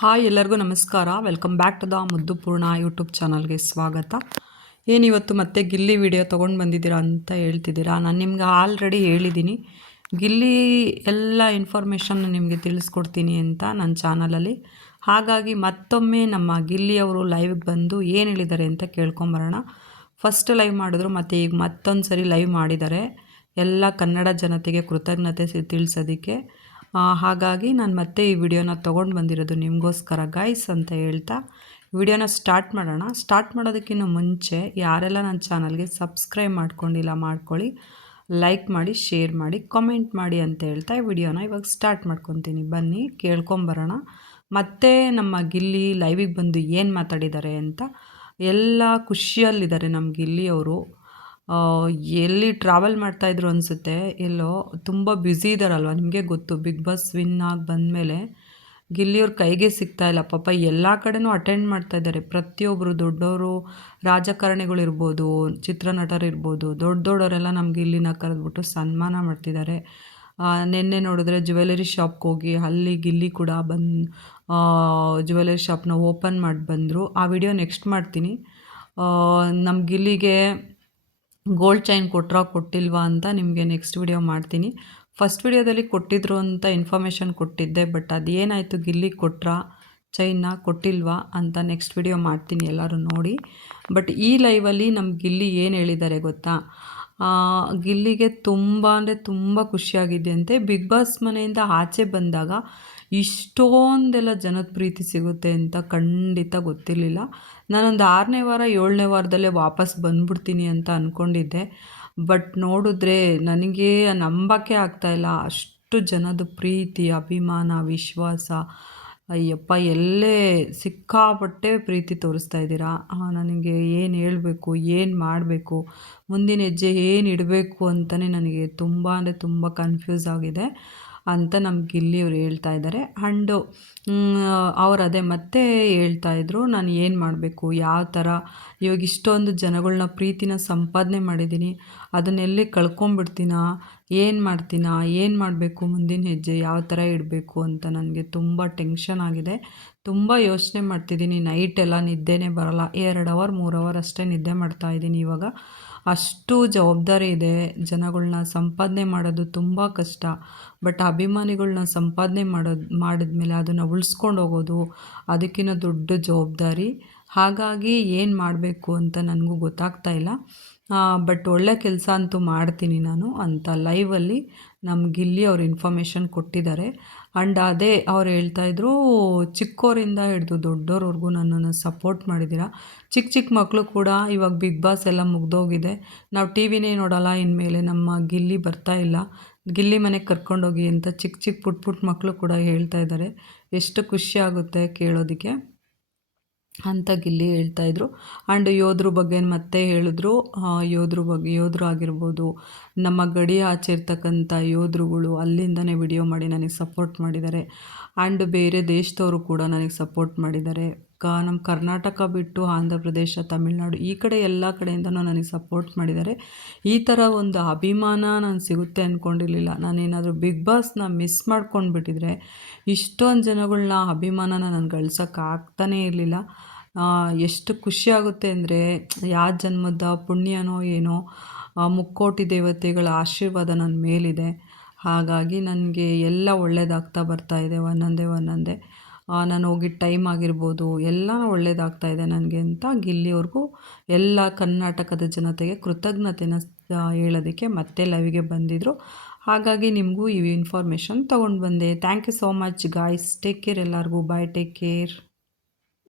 Hi ಎಲ್ಲರಿಗೂ ನಮಸ್ಕಾರ. Welcome back to the ಮುದ್ದು ಪೂರ್ಣ ಯೂಟ್ಯೂಬ್ ಚಾನಲ್ಗೆ ಸ್ವಾಗತ. ಏನಿವತ್ತು ಮತ್ತೆ ಗಿಲ್ಲಿ ವಿಡಿಯೋ ತೊಗೊಂಡು ಬಂದಿದ್ದೀರಾ ಅಂತ ಹೇಳ್ತಿದ್ದೀರಾ. ನಾನು ನಿಮ್ಗೆ ಆಲ್ರೆಡಿ ಹೇಳಿದ್ದೀನಿ, ಗಿಲ್ಲಿ ಎಲ್ಲ ಇನ್ಫಾರ್ಮೇಷನ್ ನಿಮಗೆ ತಿಳಿಸ್ಕೊಡ್ತೀನಿ ಅಂತ ನನ್ನ ಚಾನಲಲ್ಲಿ. ಹಾಗಾಗಿ ಮತ್ತೊಮ್ಮೆ ನಮ್ಮ ಗಿಲ್ಲಿಯವರು ಲೈವ್ಗೆ ಬಂದು ಏನು ಹೇಳಿದ್ದಾರೆ ಅಂತ ಕೇಳ್ಕೊಂಬರೋಣ. ಫಸ್ಟ್ ಲೈವ್ ಮಾಡಿದ್ರು, ಮತ್ತು ಈಗ ಮತ್ತೊಂದು ಸರಿ ಲೈವ್ ಮಾಡಿದ್ದಾರೆ ಎಲ್ಲ ಕನ್ನಡ ಜನತೆಗೆ ಕೃತಜ್ಞತೆ ತಿಳಿಸೋದಕ್ಕೆ. ಹಾಗಾಗಿ ನಾನು ಮತ್ತೆ ಈ ವಿಡಿಯೋನ ತೊಗೊಂಡು ಬಂದಿರೋದು ನಿಮಗೋಸ್ಕರ ಗೈಸ್ ಅಂತ ಹೇಳ್ತಾ ವಿಡಿಯೋನ ಸ್ಟಾರ್ಟ್ ಮಾಡೋಣ. ಸ್ಟಾರ್ಟ್ ಮಾಡೋದಕ್ಕಿಂತ ಮುಂಚೆ ಯಾರೆಲ್ಲ ನನ್ನ ಚಾನಲ್ಗೆ ಸಬ್ಸ್ಕ್ರೈಬ್ ಮಾಡ್ಕೊಂಡಿಲ್ಲ ಮಾಡ್ಕೊಳ್ಳಿ, ಲೈಕ್ ಮಾಡಿ, ಶೇರ್ ಮಾಡಿ, ಕಾಮೆಂಟ್ ಮಾಡಿ ಅಂತ ಹೇಳ್ತಾ ಈ ವಿಡಿಯೋನ ಇವಾಗ ಸ್ಟಾರ್ಟ್ ಮಾಡ್ಕೊತೀನಿ. ಬನ್ನಿ ಕೇಳ್ಕೊಂಬರೋಣ. ಮತ್ತೆ ನಮ್ಮ ಗಿಲ್ಲಿ ಲೈವಿಗೆ ಬಂದು ಏನು ಮಾತಾಡಿದ್ದಾರೆ ಅಂತ. ಎಲ್ಲ ಖುಷಿಯಲ್ಲಿದ್ದಾರೆ ನಮ್ಮ ಗಿಲ್ಲಿಯವರು. ಎಲ್ಲಿ ಟ್ರಾವೆಲ್ ಮಾಡ್ತಾಯಿದ್ರು ಅನಿಸುತ್ತೆ, ಎಲ್ಲೋ ತುಂಬ ಬ್ಯುಸಿ ಇದ್ದಾರಲ್ವ. ನಿಮಗೆ ಗೊತ್ತು, ಬಿಗ್ ಬಾಸ್ ವಿನ್ ಆಗಿ ಬಂದಮೇಲೆ ಗಿಲ್ಲಿಯವ್ರ ಕೈಗೆ ಸಿಗ್ತಾಯಿಲ್ಲ ಪಾಪ. ಎಲ್ಲ ಕಡೆನೂ ಅಟೆಂಡ್ ಮಾಡ್ತಾಯಿದ್ದಾರೆ ಪ್ರತಿಯೊಬ್ಬರು. ದೊಡ್ಡವರು, ರಾಜಕಾರಣಿಗಳಿರ್ಬೋದು, ಚಿತ್ರನಟರಿರ್ಬೋದು, ದೊಡ್ಡವರೆಲ್ಲ ನಮ್ಮ ಗಿಲ್ಲಿನ ಕರೆದ್ಬಿಟ್ಟು ಸನ್ಮಾನ ಮಾಡ್ತಿದ್ದಾರೆ. ನಿನ್ನೆ ನೋಡಿದ್ರೆ ಜ್ಯುವೆಲರಿ ಶಾಪ್ಗೆ ಹೋಗಿ ಅಲ್ಲಿ ಗಿಲ್ಲಿ ಕೂಡ ಬಂದು ಜ್ಯುವೆಲರಿ ಶಾಪ್ನ ಓಪನ್ ಮಾಡಿ ಬಂದರು. ಆ ವಿಡಿಯೋ ನೆಕ್ಸ್ಟ್ ಮಾಡ್ತೀನಿ. ನಮ್ಮ ಗಿಲ್ಲಿಗೆ ಗೋಲ್ಡ್ ಚೈನ್ ಕೊಟ್ಟಿಲ್ವಾ ಅಂತ ನಿಮಗೆ ನೆಕ್ಸ್ಟ್ ವಿಡಿಯೋ ಮಾಡ್ತೀನಿ. ಫಸ್ಟ್ ವಿಡಿಯೋದಲ್ಲಿ ಕೊಟ್ಟಿದ್ರು ಅಂತ ಇನ್ಫಾರ್ಮೇಷನ್ ಕೊಟ್ಟಿದ್ದೆ, ಬಟ್ ಅದೇನಾಯಿತು, ಗಿಲ್ಲಿ ಚೈನ್ನ ಕೊಟ್ಟಿಲ್ವಾ ಅಂತ ನೆಕ್ಸ್ಟ್ ವಿಡಿಯೋ ಮಾಡ್ತೀನಿ, ಎಲ್ಲರೂ ನೋಡಿ. ಬಟ್ ಈ ಲೈವಲ್ಲಿ ನಮ್ಮ ಗಿಲ್ಲಿ ಏನು ಹೇಳಿದ್ದಾರೆ ಗೊತ್ತಾ, ಗಿಲ್ಲಿಗೆ ತುಂಬ ಅಂದರೆ ತುಂಬ ಖುಷಿಯಾಗಿದೆಯಂತೆ. ಬಿಗ್ ಬಾಸ್ ಮನೆಯಿಂದ ಆಚೆ ಬಂದಾಗ ಇಷ್ಟೊಂದೆಲ್ಲ ಜನದ ಪ್ರೀತಿ ಸಿಗುತ್ತೆ ಅಂತ ಖಂಡಿತ ಗೊತ್ತಿರಲಿಲ್ಲ. ನಾನೊಂದು 6ನೇ ವಾರ 7ನೇ ವಾರದಲ್ಲೇ ವಾಪಸ್ ಬಂದ್ಬಿಡ್ತೀನಿ ಅಂತ ಅಂದ್ಕೊಂಡಿದ್ದೆ. ಬಟ್ ನೋಡಿದ್ರೆ ನನಗೆ ನಂಬೋಕ್ಕೆ ಆಗ್ತಾಯಿಲ್ಲ, ಅಷ್ಟು ಜನದ ಪ್ರೀತಿ, ಅಭಿಮಾನ, ವಿಶ್ವಾಸ. ಅಯ್ಯಪ್ಪ, ಎಲ್ಲೇ ಸಿಕ್ಕಾಪಟ್ಟೆ ಪ್ರೀತಿ ತೋರಿಸ್ತಾ ಇದ್ದೀರಾ. ನನಗೆ ಏನು ಹೇಳಬೇಕು, ಏನು ಮಾಡಬೇಕು, ಮುಂದಿನ ಹೆಜ್ಜೆ ಏನು ಇಡಬೇಕು ಅಂತಲೇ ನನಗೆ ತುಂಬ ಅಂದರೆ ತುಂಬ ಕನ್ಫ್ಯೂಸ್ ಆಗಿದೆ ಅಂತ ನಮ್ಮ ಗಿಲ್ಲಿಯವ್ರು ಹೇಳ್ತಾ ಇದ್ದಾರೆ. ಆ್ಯಂಡ್ ಅವ್ರು ಅದೇ ಮತ್ತೆ ಹೇಳ್ತಾಯಿದ್ರು, ನಾನು ಏನು ಮಾಡಬೇಕು, ಯಾವ ಥರ ಇವಾಗ ಇಷ್ಟೊಂದು ಜನಗಳನ್ನ ಪ್ರೀತಿನ ಸಂಪಾದನೆ ಮಾಡಿದ್ದೀನಿ, ಅದನ್ನೆಲ್ಲಿ ಕಳ್ಕೊಂಬಿಡ್ತೀನಾ, ಏನು ಮಾಡಬೇಕು, ಮುಂದಿನ ಹೆಜ್ಜೆ ಯಾವ ಥರ ಇಡಬೇಕು ಅಂತ ನನಗೆ ತುಂಬ ಟೆನ್ಷನ್ ಆಗಿದೆ. ತುಂಬ ಯೋಚನೆ ಮಾಡ್ತಿದ್ದೀನಿ. ನೈಟೆಲ್ಲ ನಿದ್ದೆನೇ ಬರೋಲ್ಲ. 2 ಅವರ್ 3 ಅವರ್ ಅಷ್ಟೇ ನಿದ್ದೆ ಮಾಡ್ತಾಯಿದ್ದೀನಿ ಇವಾಗ. ಅಷ್ಟು ಜವಾಬ್ದಾರಿ ಇದೆ. ಜನಗಳ್ನ ಸಂಪಾದನೆ ಮಾಡೋದು ತುಂಬ ಕಷ್ಟ. ಬಟ್ ಅಭಿಮಾನಿಗಳ್ನ ಸಂಪಾದನೆ ಮಾಡಿದ್ಮೇಲೆ ಅದನ್ನು ಉಳಿಸ್ಕೊಂಡು ಹೋಗೋದು ಅದಕ್ಕಿಂತ ದೊಡ್ಡ ಜವಾಬ್ದಾರಿ. ಹಾಗಾಗಿ ಏನು ಮಾಡಬೇಕು ಅಂತ ನನಗೂ ಗೊತ್ತಾಗ್ತಾ ಇಲ್ಲ. ಬಟ್ ಒಳ್ಳೆ ಕೆಲಸ ಅಂತೂ ಮಾಡ್ತೀನಿ ನಾನು ಅಂತ ಲೈವಲ್ಲಿ ನಮ್ಮ ಗಿಲ್ಲಿ ಅವ್ರು ಇನ್ಫಾರ್ಮೇಷನ್ ಕೊಟ್ಟಿದ್ದಾರೆ. ಆ್ಯಂಡ್ ಅದೇ ಅವ್ರು ಹೇಳ್ತಾಯಿದ್ರು, ಚಿಕ್ಕವರಿಂದ ಹಿಡಿದು ದೊಡ್ಡೋರವರೆಗೂ ನನ್ನನ್ನು ಸಪೋರ್ಟ್ ಮಾಡಿದ್ದೀರಾ. ಚಿಕ್ಕ ಮಕ್ಕಳು ಕೂಡ ಇವಾಗ ಬಿಗ್ ಬಾಸ್ ಎಲ್ಲ ಮುಗ್ದೋಗಿದೆ, ನಾವು ಟಿ ವಿನೇ ನೋಡೋಲ್ಲ ಇನ್ಮೇಲೆ, ನಮ್ಮ ಗಿಲ್ಲಿ ಬರ್ತಾ ಇಲ್ಲ, ಗಿಲ್ಲಿ ಮನೆಗೆ ಕರ್ಕೊಂಡೋಗಿ ಅಂತ ಚಿಕ್ಕ ಪುಟ್ಟ ಮಕ್ಕಳು ಕೂಡ ಹೇಳ್ತಾ ಇದ್ದಾರೆ. ಎಷ್ಟು ಖುಷಿ ಆಗುತ್ತೆ ಕೇಳೋದಕ್ಕೆ ಅಂತ ಗಿಲ್ಲಿ ಹೇಳ್ತಾಯಿದ್ರು. ಆ್ಯಂಡ್ ಯೋಧರ ಬಗ್ಗೆ ಮತ್ತೆ ಹೇಳಿದ್ರು. ಯೋಧರು ಆಗಿರ್ಬೋದು, ನಮ್ಮ ಗಡಿ ಆಚೆ ಇರ್ತಕ್ಕಂಥ ಯೋಧರುಗಳು ಅಲ್ಲಿಂದನೇ ವಿಡಿಯೋ ಮಾಡಿ ನನಗೆ ಸಪೋರ್ಟ್ ಮಾಡಿದ್ದಾರೆ. ಆ್ಯಂಡ್ ಬೇರೆ ದೇಶದವರು ಕೂಡ ನನಗೆ ಸಪೋರ್ಟ್ ಮಾಡಿದ್ದಾರೆ. ನಮ್ಮ ಕರ್ನಾಟಕ ಬಿಟ್ಟು ಆಂಧ್ರ ಪ್ರದೇಶ, ತಮಿಳ್ನಾಡು ಈ ಕಡೆ ಎಲ್ಲ ಕಡೆಯಿಂದನೂ ನನಗೆ ಸಪೋರ್ಟ್ ಮಾಡಿದ್ದಾರೆ. ಈ ಥರ ಒಂದು ಅಭಿಮಾನ ನಾನು ಸಿಗುತ್ತೆ ಅಂದ್ಕೊಂಡಿರಲಿಲ್ಲ. ನಾನೇನಾದರೂ ಬಿಗ್ ಬಾಸ್ನ ಮಿಸ್ ಮಾಡ್ಕೊಂಡ್ಬಿಟ್ಟಿದ್ರೆ ಇಷ್ಟೊಂದು ಜನಗಳನ್ನ ಅಭಿಮಾನನ ನಾನು ಗಳಿಸೋಕ್ಕಾಗ್ತಾನೇ ಇರಲಿಲ್ಲ. ಎಷ್ಟು ಖುಷಿಯಾಗುತ್ತೆ ಅಂದರೆ, ಯಾವ ಜನ್ಮದ ಪುಣ್ಯನೋ ಏನೋ, ಮುಕ್ಕೋಟಿ ದೇವತೆಗಳ ಆಶೀರ್ವಾದ ನನ್ನ ಮೇಲಿದೆ. ಹಾಗಾಗಿ ನನಗೆ ಎಲ್ಲ ಒಳ್ಳೆಯದಾಗ್ತಾ ಬರ್ತಾಯಿದೆ ಒಂದೊಂದೇ. ನಾನು ಹೋಗಿದ್ದ ಟೈಮ್ ಆಗಿರ್ಬೋದು ಎಲ್ಲ ಒಳ್ಳೆಯದಾಗ್ತಾ ಇದೆ ನನಗೆ ಅಂತ ಗಿಲ್ಲಿಯವ್ರಿಗೂ ಎಲ್ಲ ಕರ್ನಾಟಕದ ಜನತೆಗೆ ಕೃತಜ್ಞತೆನ ಹೇಳೋದಕ್ಕೆ ಮತ್ತೆ ಲೈವ್ಗೆ ಬಂದಿದ್ದರು. ಹಾಗಾಗಿ ನಿಮಗೂ ಈ ಇನ್ಫಾರ್ಮೇಷನ್ ತೊಗೊಂಡು ಬಂದೆ. Thank you so much guys. Take care ಎಲ್ಲರಿಗೂ. Bye, take care.